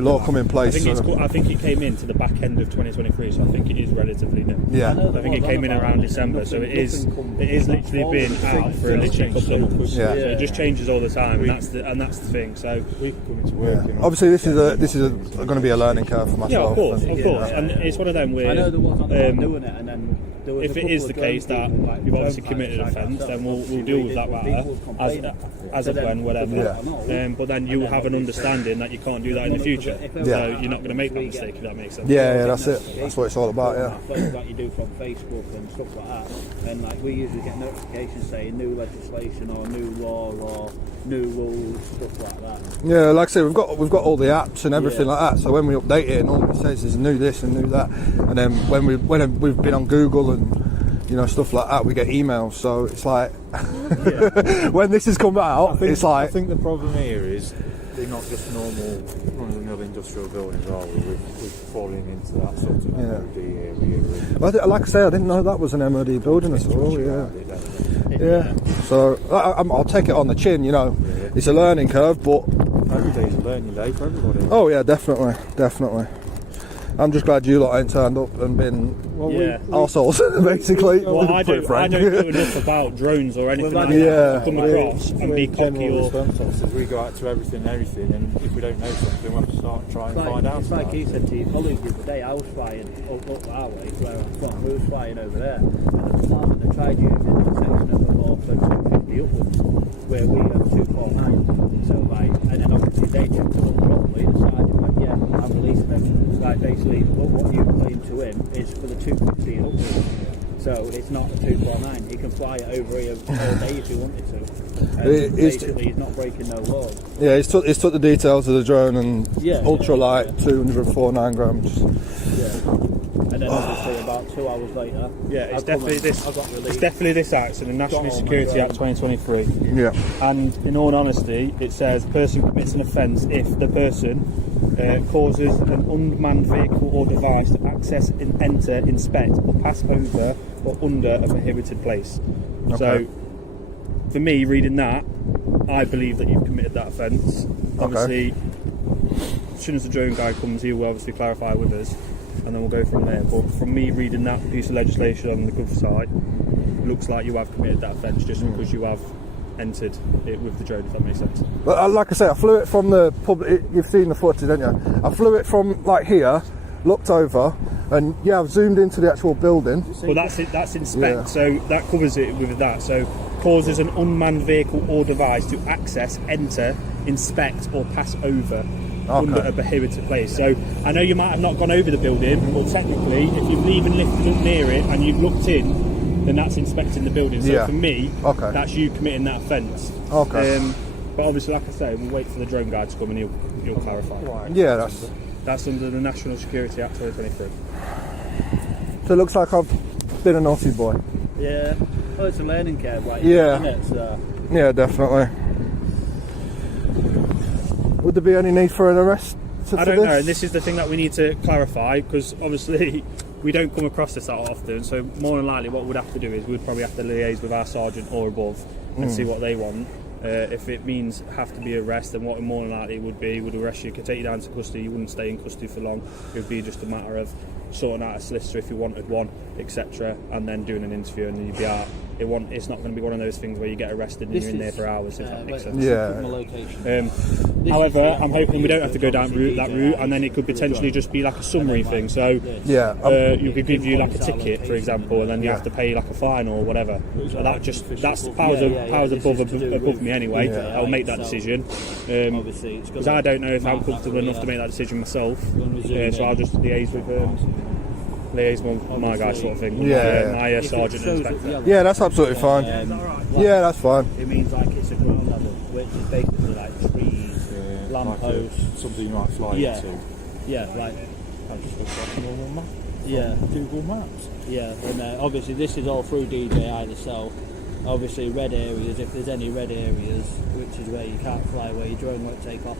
law come in place. I think it came in to the back end of 2023, so I think it is relatively new. Yeah. I think it came in around December, so it is literally been out for literally a couple of months. Yeah. So it just changes all the time, and that's the thing. So We're coming to work. Obviously, this is going to be a learning curve for myself. yeah, of course, and it's one of them where I know there was on doing it, and then there was if a it is couple the of case drone that people, like, you've obviously drone committed an fighters like offence, that, then we'll obviously deal with that people matter complaining. as of when, whatever. Yeah. But then you have an understanding that you can't do that in the future. Yeah. So you're not going to make that mistake, if that makes sense. Yeah, that's it. That's what it's all about. Yeah. Things that you do from Facebook and stuff like that, and like we usually get notifications saying new legislation or new law or new rules, stuff like that. Yeah, like I say, we've got all the apps and everything like that. So when we update it, it normally says there's new this and new that. And then when we've been on Google and stuff like that, we get emails. So it's like when this has come out, I think the problem here is they're not just normal run-of-the-mill industrial buildings, are we? We're falling into that sort of MOD area. Well, like I say, I didn't know that was an MOD building at all. Yeah. So I'll take it on the chin. It's a learning curve, but Every day's a learning day for everybody. oh yeah, definitely. I'm just glad you lot ain't turned up and been arseholes, basically. Well, I don't know enough about drones or anything like that to come across and be cocky or... We go out to everything, and if we don't know something, we have to start trying to find out. It's like he said to your colleague the other day, I was flying up our way, where I'm from, we was flying over there, and at the moment they tried using the section of the law for 250 upwards, where we have 249, so and then obviously they checked it up properly, the sergeant went Yeah, and release them. Like basically, what you claim to him is for the 250 and upwards. So it's not a 249. He can fly it over here all day if he wanted to. And basically, he's not breaking no laws. Yeah, he's took the details of the drone and Yeah, ultralight 249 grams. Yeah. And then obviously about 2 hours later, Yeah, it's definitely this Act and the National Security Act 2023. Yeah. And in all honesty, it says person commits an offence if the person causes an unmanned vehicle or device to access, enter, inspect, or pass over or under a prohibited place. Okay. So, for me, reading that, I believe that you've committed that offence. Obviously, as soon as the drone guy comes, he will obviously clarify with us, and then we'll go from there. But from me reading that piece of legislation on the gov side, looks like you have committed that offence just because you have entered it with the drone, if that makes sense. But like I say, I flew it from the public. You've seen the footage, haven't you? I flew it from like here, looked over, and yeah, I've zoomed into the actual building. Well, that's it. That's inspect. Yeah. So that covers it with that. So causes an unmanned vehicle or device to access, enter, inspect, or pass over under a prohibited place. So I know you might have not gone over the building, but technically, if you've even lifted up near it and you've looked in, then that's inspecting the building. So for me, that's you committing that offence. Okay. But obviously, like I say, we'll wait for the drone guy to come and he'll clarify. Yeah, That's under the National Security Act 2023. So it looks like I've been a naughty boy. Yeah. Well, it's a learning curve, like Yeah. isn't it? So, Yeah, definitely. Would there be any need for an arrest? I don't know, and this is the thing that we need to clarify, because obviously we don't come across this that often, so more than likely what we'd have to do is we'd probably have to liaise with our sergeant or above and see what they want. If it means have to be arrest, then what more than likely would be, would arrest you, could take you down to custody, you wouldn't stay in custody for long, it would be just a matter of sorting out a solicitor if you wanted one, etc., and then doing an interview and then you'd be out. It's not going to be one of those things where you get arrested and you're in there for hours, if that makes sense. Yeah. However, I'm hoping we don't have to go down that route, and then it could potentially just be like a summary thing. So you could give you like a ticket, for example, and then you have to pay like a fine or whatever. So that's powers above me anyway. I'll make that decision. Because I don't know if I'm comfortable enough to make that decision myself. So I'll just liaise with my guy, sort of thing. My sergeant and inspector. Yeah, that's absolutely fine. Yeah, that's fine. It means like it's a ground level, which is basically like trees, lampposts, like something you might fly into. Yeah, like I've just looked at a normal map. Yeah, Google Maps. Yeah, and obviously this is all through DJI itself. Obviously red areas, if there's any red areas, which is where you can't fly, where your drone won't take off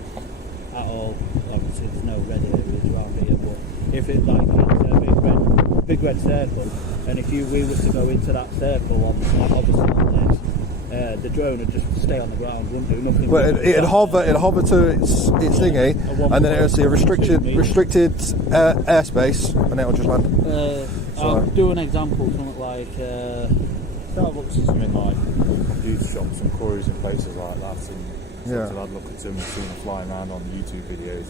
at all. Obviously there's no red areas around here, but if it's like a big red circle, and if we were to go into that circle on, like obviously on this, the drone would just stay on the ground, wouldn't do nothing. Well, it'd hover to its thingy, and then it'll see a restricted airspace, and it'll just land. I'll do an example, something like Starbucks, something like beauty shops and quarries and places like that, and I'd look at them and see them flying around on YouTube videos.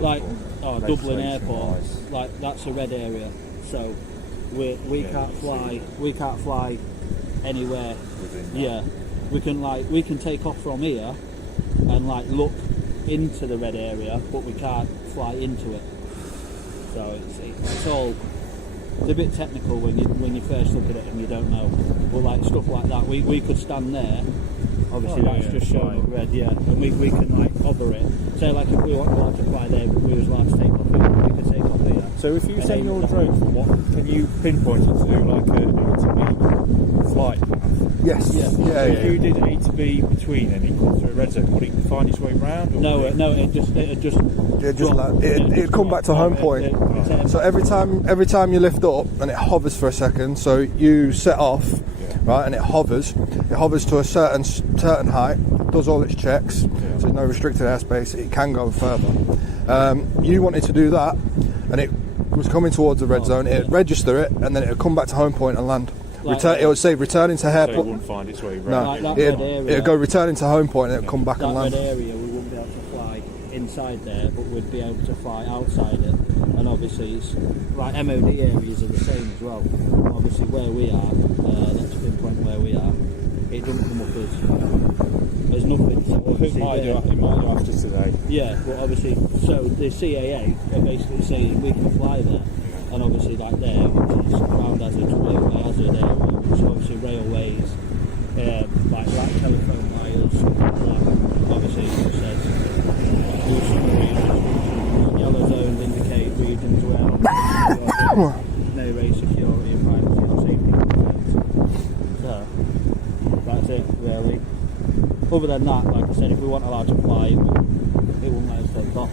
Like Dublin Airport, like that's a red area, so we can't fly anywhere. We can take off from here and like look into the red area, but we can't fly into it. So it's a bit technical when you first look at it and you don't know. But like stuff like that, we could stand there. Obviously, that's just showing up red, and we can like hover it. So like if we want to fly there, but we was like to take off here, we could take off here. So if you send your drone for what, can you pinpoint it to do like a A to B flight path? Yes. If you did A to B between and it got through a red zone, would it find its way round? It'd come back to home point. So every time you lift up and it hovers for a second, so you set off, right, and it hovers to a certain height, does all its checks, so there's no restricted airspace, it can go further. You wanted to do that, and it was coming towards the red zone, it'd register it, and then it would come back to home point and land. It would say returning to airport. So it wouldn't find its way around. No, it'd go returning to home point and it'd come back and land. That red area, we wouldn't be able to fly inside there, but we'd be able to fly outside it. And obviously, it's like MOD areas are the same as well. Obviously, where we are, let's pinpoint where we are. it doesn't come up as nothing. So It might do after today. Yeah, but obviously, so the CAA are basically saying we can fly there, and obviously like there, which is ground hazards, railway hazard area, which is obviously railways, like telephone wires, obviously it says do some regions, yellow zones indicate regions where no race security and privacy and safety concerns. So that's it really. Other than that, like I said, if we weren't allowed to fly, it wouldn't let us take off.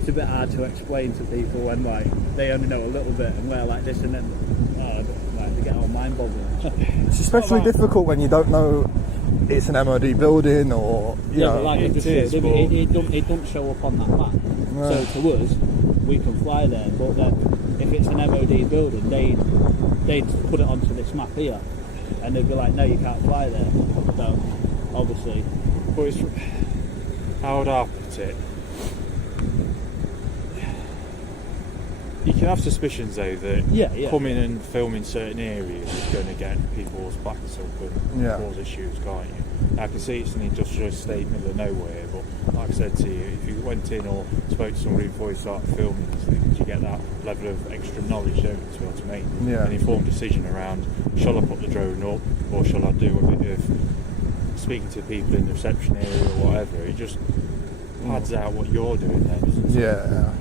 It's a bit hard to explain to people when like they only know a little bit and we're like this, and then like they get all mind boggling. It's especially difficult when you don't know it's an MOD building or you know. But like it doesn't show up on that map. Right. So to us, we can fly there, but then if it's an MOD building, they'd put it onto this map here, and they'd be like, no, you can't fly there. So obviously, But it's, how would I put it? You can have suspicions though that coming and filming certain areas is going to get people's backs up and cause issues, can't you? I can see it's an industrial estate middle of nowhere, but like I said to you, if you went in or spoke to somebody before you started filming these things, you get that level of extra knowledge, don't you, to be able to make an informed decision around, shall I put the drone up or shall I do a bit of speaking to people in the reception area or whatever. It just adds out what you're doing then, doesn't it? Yeah.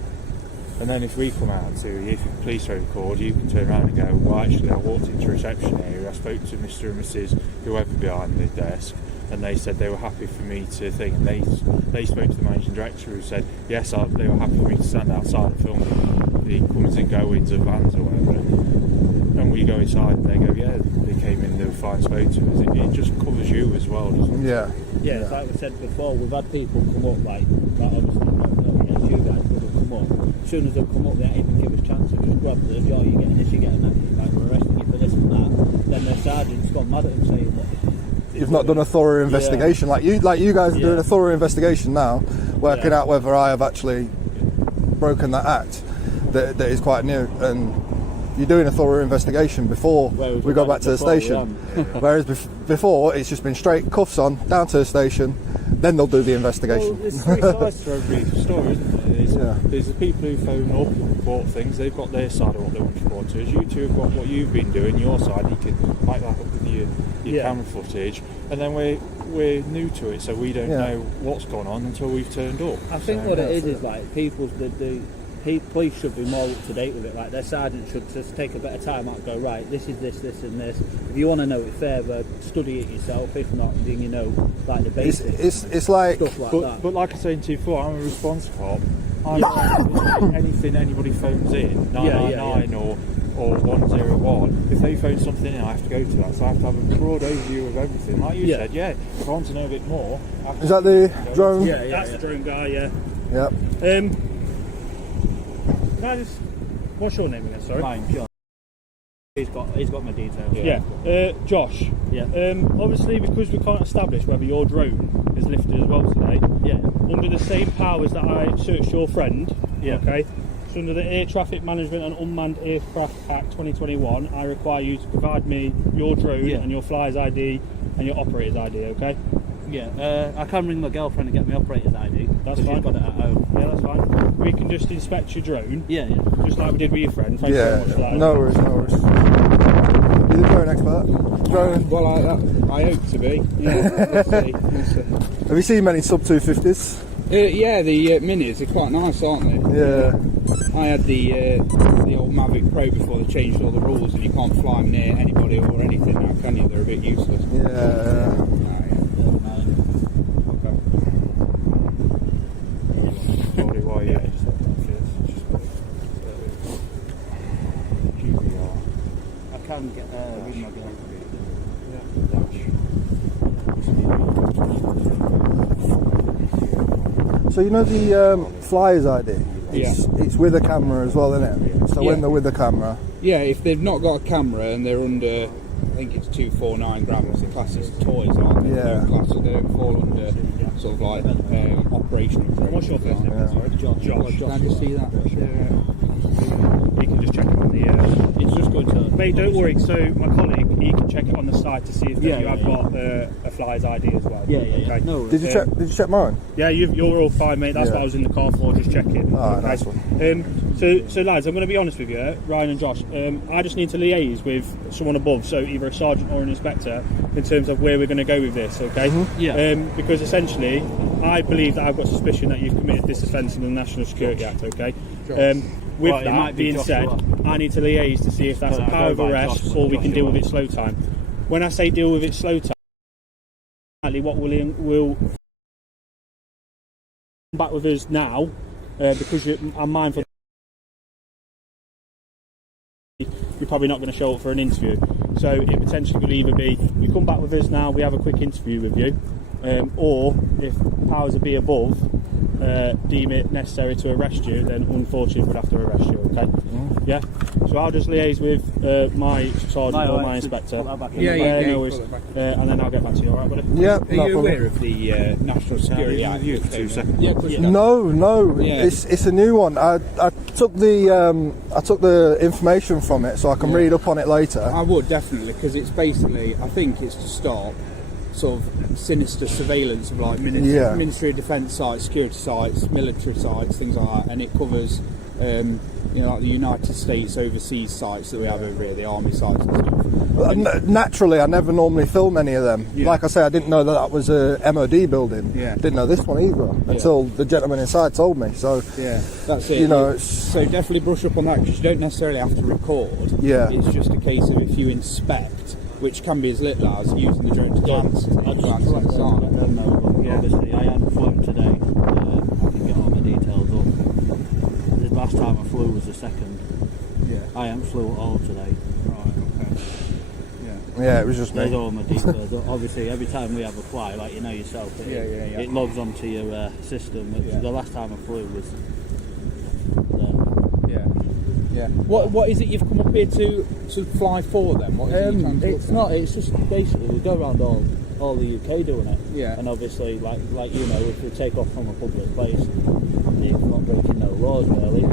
And then if we come out to you, if the police record, you can turn around and go, well actually I walked into the reception area, I spoke to Mr and Mrs whoever behind the desk, and they said they were happy for me to think, and they spoke to the managing director who said yes, they were happy for me to stand outside and film the comings and goings of vans or whatever, and we go inside and they go, yeah, they came in, they were fine, spoke to us. It just covers you as well, doesn't it? yeah, it's like we said before, we've had people come up like obviously not you guys would have come up. As soon as they've come up, they don't even give us chance to just grab the jaw, you're getting this, you're getting that, like we're arresting you for this and that. Then their sergeant's gone mad at him saying that you've not done a thorough investigation, like you guys are doing a thorough investigation now, working out whether I have actually broken that act that is quite new, and you're doing a thorough investigation before we go back to the station. Whereas before it's just been straight cuffs on, down to the station, then they'll do the investigation. Well, there's three sides to every story, isn't there? There's the people who phone up and report things, they've got their side of what they want to report to us. You two have got what you've been doing, your side, you can back that up with your camera footage, and then we're new to it, so we don't know what's gone on until we've turned up. I think what it is like people, the police should be more up to date with it. Like their sergeant should just take a bit of time out and go, right, this is this, this and this. If you want to know it further, study it yourself. If not, then you know like the basics. It's like stuff like that. But like I was saying to you before, I'm a response cop. Anything anybody phones in, 999 or 101, if they phone something in, I have to go to that. So I have to have a broad overview of everything. Like you said, if I want to know a bit more. Is that the drone? Yeah, that's the drone guy. Yeah. Yep. What's your name again? Sorry. Mine, John. He's got my details. Yeah. Josh. Yeah. Obviously, because we can't establish whether your drone is lifted as well today. Yeah. Under the same powers that I searched your friend. Yeah. Okay. So under the Air Traffic Management and Unmanned Aircraft Act 2021, I require you to provide me your drone and your flyer's ID and your operator's ID. Okay. Yeah. I can ring my girlfriend and get my operator's ID. That's she's fine. got it at home. Yeah, that's fine. We can just inspect your drone. Yeah. Just like we did with your friend. Thank you very much for that. No worries. You're the drone expert. Drone. Well, I hope to be. Yeah, we'll see. Have you seen many sub 250s? Yeah, the minis are quite nice, aren't they? Yeah. I had the old Mavic Pro before they changed all the rules, and you can't fly them near anybody or anything now, can you? They're a bit useless. Yeah. I can get ring my girlfriend. So you know the flyer's ID? It's with a camera as well, isn't it? So when they're with the camera. Yeah, if they've not got a camera and they're under, I think it's 249 grams, the class is toys, aren't they? Yeah. So they don't fall under sort of like operational. What's your first name? Sorry. Josh. Can I just see that? You can just check it on the. It's Mate, don't worry. So my colleague, he can check it on the side to see if you have got a flyer's ID as well. Yeah. Okay. No. Did you check mine? Yeah, you're all fine, mate. That's what I was in the car for, just checking. Oh, nice one. So lads, I'm going to be honest with you, Ryan and Josh. I just need to liaise with someone above, so either a sergeant or an inspector, in terms of where we're going to go with this. Okay. Yeah. Because essentially, I believe that I've got suspicion that you've committed this offence under the National Security Act. Okay. With Right, it that might be being said, I need to liaise to see if that's a power of arrest or we can deal with it slow time. When I say deal with it slow time, what will come back with us now, because I'm mindful you're probably not going to show up for an interview. So it potentially could either be you come back with us now, we have a quick interview with you, or if powers that be above deem it necessary to arrest you, then unfortunately we'd have to arrest you. Okay. Yeah. So I'll just liaise with my sergeant or my inspector. No worries. And then I'll get back to you. All right, buddy? Yeah. Are you aware of the National Security Act? You for 2 seconds. Yeah, of course you are. No. Yeah. It's a new one. I took the information from it so I can read up on it later. I would definitely, because it's basically, I think it's to stop sort of sinister surveillance of like Ministry of Defence sites, security sites, military sites, things like that, and it covers like the United States overseas sites that we have over here, the army sites and stuff. Naturally, I never normally film any of them. Like I say, I didn't know that was a MOD building. Didn't know this one either until the gentleman inside told me. So that's it. You know, so definitely brush up on that, because you don't necessarily have to record. It's just a case of if you inspect, which can be as little as using the drone to glance. Obviously, I hadn't flown today. I can get all my details up. The last time I flew was the 2nd. I haven't flew at all today. Yeah, it was just me. There's all my details. Obviously, every time we have a fly, like you know yourself, it logs onto your system. Which the last time I flew was. What is it you've come up here to fly for then? What is it you're trying to it's not. It's just basically we go around all the UK doing it. And obviously, like you know, if we take off from a public place, you're not breaking no laws really.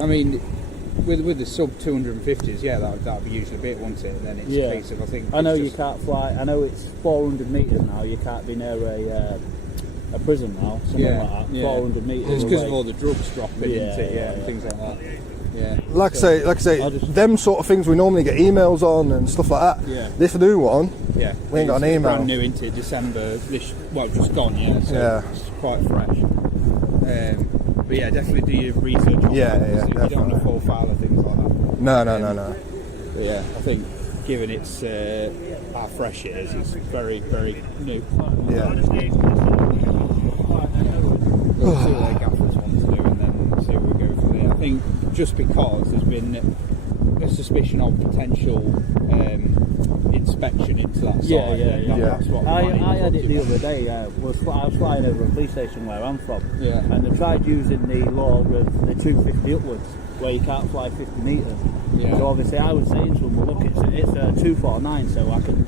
I mean, with the sub 250s, that'd be usually a bit, wouldn't it? Then it's a case of, I think. I know you can't fly. I know it's 400 metres now. You can't be near a prison now. Something like that. 400 metres. It's because of all the drugs dropping, isn't it? And things like that. Like I say, them sort of things we normally get emails on and stuff like that. This new one, we ain't got an email. Brand new into December. Just gone. So it's quite fresh. But definitely do your research on that. You don't want to fall foul of things like that. No. But I think given it's how fresh it is, it's very, very new. We'll see what the gaffers want to do and then see where we go from there. I think just because there's been a suspicion of potential inspection into that site. That's what I had it the other day. I was flying over a police station where I'm from, and they tried using the law with the 250 upwards, where you can't fly 50 metres. So obviously I was saying to them, well look, it's a 249, so I can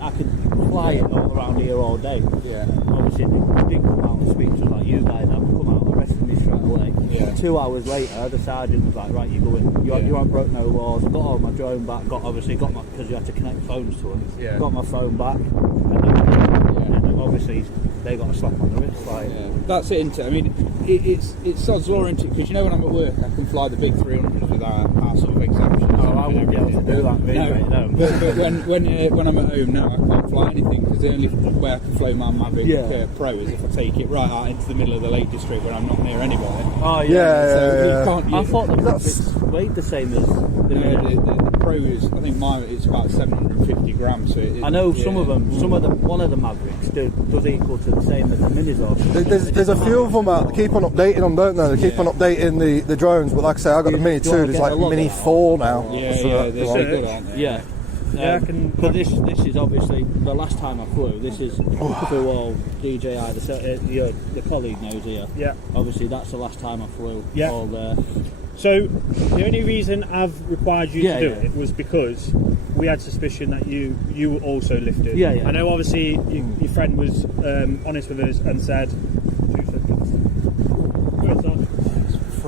fly it all around here all day. Obviously they didn't come out and speak to us like you guys have, come out and arrested me straight away. 2 hours later the sergeant was like, right, you go in, you haven't broke no laws. I got all my drone back, got my, because you had to connect phones to them, got my phone back, and then obviously they got a slap on the wrist. That's it, isn't it? I mean, it's sod's law, isn't it? Because you know when I'm at work I can fly the big 300 without our sort of exemption. I wouldn't be able to do that. But when I'm at home now, I can't fly anything, because the only way I can fly my Mavic Pro is if I take it right out into the middle of the Lake District where I'm not near anybody. You can't. I thought the Mavic's weighed the same as the Pro is. I think mine it's about 750 grams. So I know some of them. One of the Mavericks does equal to the same as the Minis are. There's a few of them out. They keep on updating them, don't they? They keep on updating the drones. But like I say, I got the Mini 2. There's like Mini 4 now. They're so good, aren't they? But this is obviously the last time I flew. This is through all DJI. The colleague knows here. Obviously, that's the last time I flew. All there. So the only reason I've required you to do it was because we had suspicion that you also lifted. I know obviously your friend was honest with us and said 2 seconds.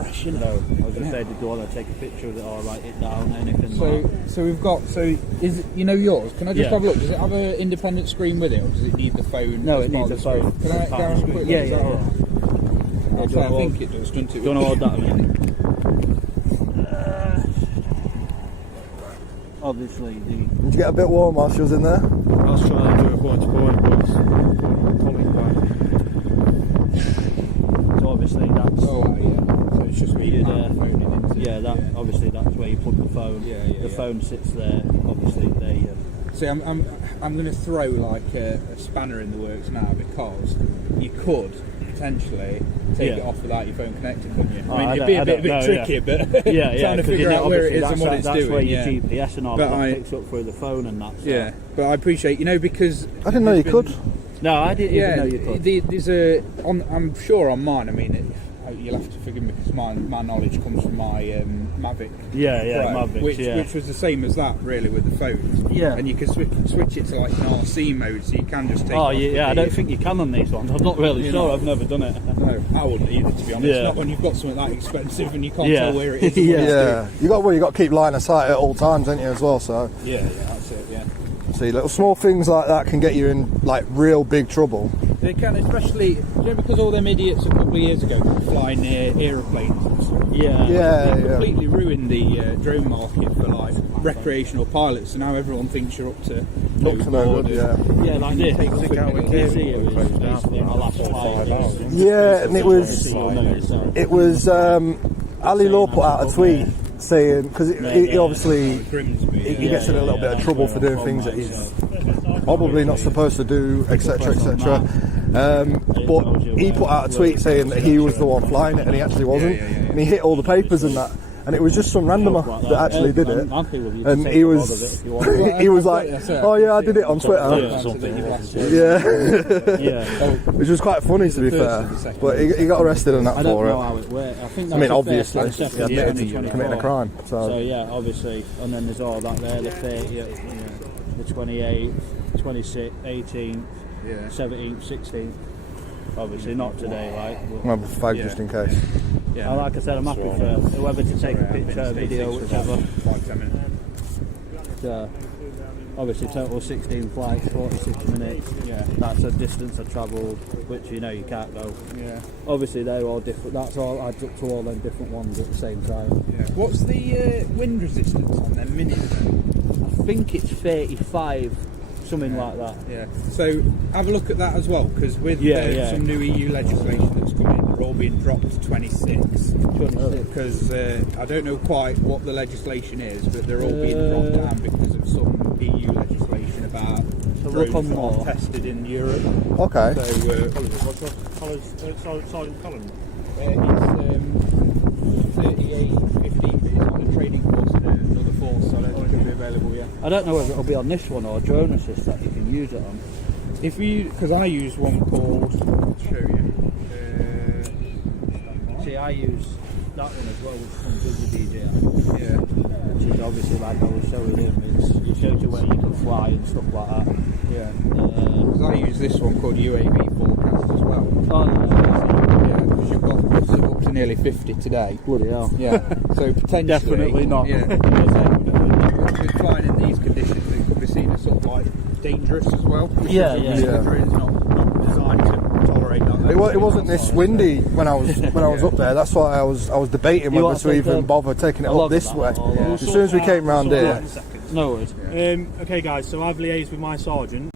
fresh, isn't it? No, I was going to say, did you want to take a picture of it or write it down, anything like that? So we've got, is it, you know yours? Can I just have a look? Does it have an independent screen with it, or does it need the phone? No, it needs a phone. Can I go and quick look? Yeah, Is that all right? I think it does, doesn't it? Do you want to hold that a minute? Obviously, Did you get a bit warm while she was in there? I was trying to do a point to point, but it's pulling back. so obviously that's... Oh, yeah. So it's just where you phone it into. Yeah, obviously that's where you plug the phone. The phone sits there, obviously they... See, I'm going to throw like a spanner in the works now, because you could potentially take it off without your phone connected, couldn't you? I mean, it'd be a bit tricky, but trying to figure out where it is and what it's doing. That's where your GPS and all that picks up through the phone and that. So. Yeah, but I appreciate, because... I didn't know you could. No, I didn't even know you could. There's I'm sure on mine, I mean, you'll have to forgive me because my knowledge comes from my Mavic. Mavic, which was the same as that, really, with the phones. Yeah. And you can switch it to like an RC mode, so you can just take. I don't think you can on these ones. I'm not really sure. I've never done it. No, I wouldn't either, to be honest. Not when you've got something that expensive and you can't tell where it is. You got to keep line of sight at all times, don't you, as well? So yeah, that's it. Yeah. See, little small things like that can get you in like real big trouble. They can, especially because all them idiots a couple of years ago were flying near aeroplanes and stuff. They completely ruined the drone market for like recreational pilots. So now everyone thinks you're up to no good. Yeah, like this. Think how we came basically my last flight. Yeah, and it was Ali Law put out a tweet saying, because he obviously he gets in a little bit of trouble for doing things that he's probably not supposed to do, etc, etc. But he put out a tweet saying that he was the one flying it and he actually wasn't, and he hit all the papers and that, and it was just some randomer that actually did it, and he was he was like, oh yeah, I did it on Twitter, which was quite funny, to be fair, but he got arrested and that for it. How it worked. I mean, obviously he admitted to committing a crime, so yeah, obviously, and then there's all that there, the 30th, the 28th, 26th, 18th, 17th, 16th. Obviously not today, like. Number 5 just in case. Yeah. And like I said, I'm happy for whoever to take a picture, video, whichever. 5-10 minutes. So, obviously total 16 flights, 46 minutes. Yeah. That's a distance I travelled, which you can't go. Yeah. Obviously they're all different. That's all adds up to all them different ones at the same time. Yeah. What's the wind resistance on them minis? I think it's 35. Something like that. Yeah. So have a look at that as well, because with some new EU legislation that's coming, they're all being dropped to 26. Because I don't know quite what the legislation is, but they're all being dropped down because of some EU legislation about drones that are tested in Europe. Okay. So What's your Sergeant Colin? It's 38.15, but it's on a training course in another force, so I don't think it'll be available yet. I don't know whether it'll be on this one or Drone Assist that you can use it on. If you, because I use one called, I'll show you. See, I use that one as well, which comes with the DJI. Yeah. Which is obviously, like I was showing him, it shows you where you can fly and stuff like that. Yeah. Because I use this one called UAV Forecast as well. Oh, yeah, because you've got up to nearly 50 today. Bloody hell. Yeah. So potentially. Definitely not. Yeah. With flying in these conditions, it could be seen as sort of like dangerous as well. The drone's not designed to tolerate that. It wasn't this windy when I was up there. That's why I was debating whether to even bother taking it up this way. As soon as we came round here. No worries. Okay, guys. So I've liaised with my sergeant.